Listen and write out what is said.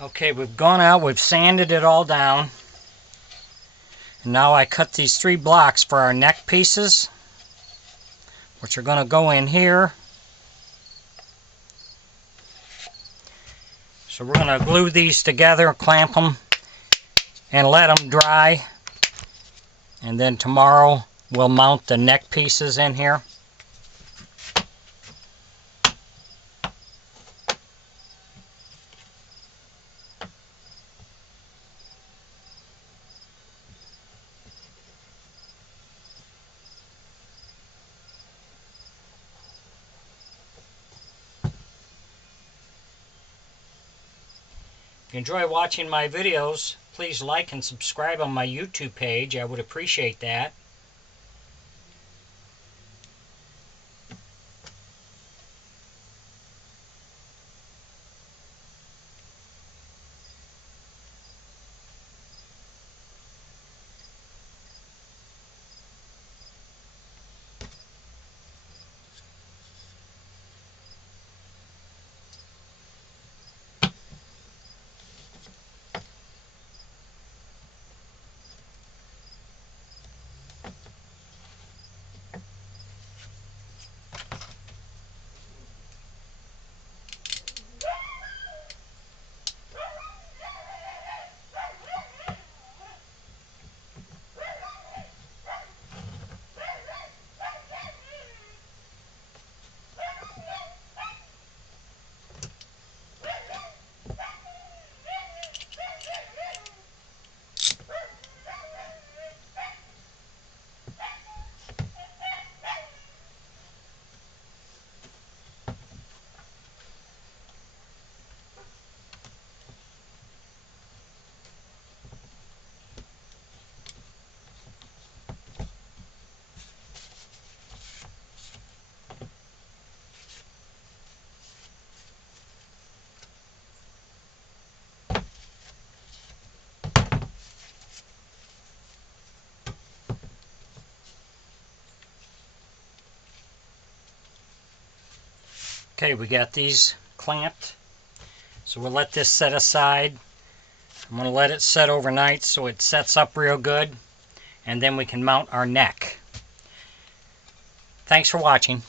Okay, we've gone out, we've sanded it all down. And now I cut these 3 blocks for our neck pieces, which are going to go in here. So we're going to glue these together, clamp them, and let them dry. And then tomorrow we'll mount the neck pieces in here. If you enjoy watching my videos, please like and subscribe on my YouTube page. I would appreciate that. Okay, we got these clamped. So we'll let this set aside. I'm going to let it set overnight so it sets up real good. And then we can mount our neck. Thanks for watching.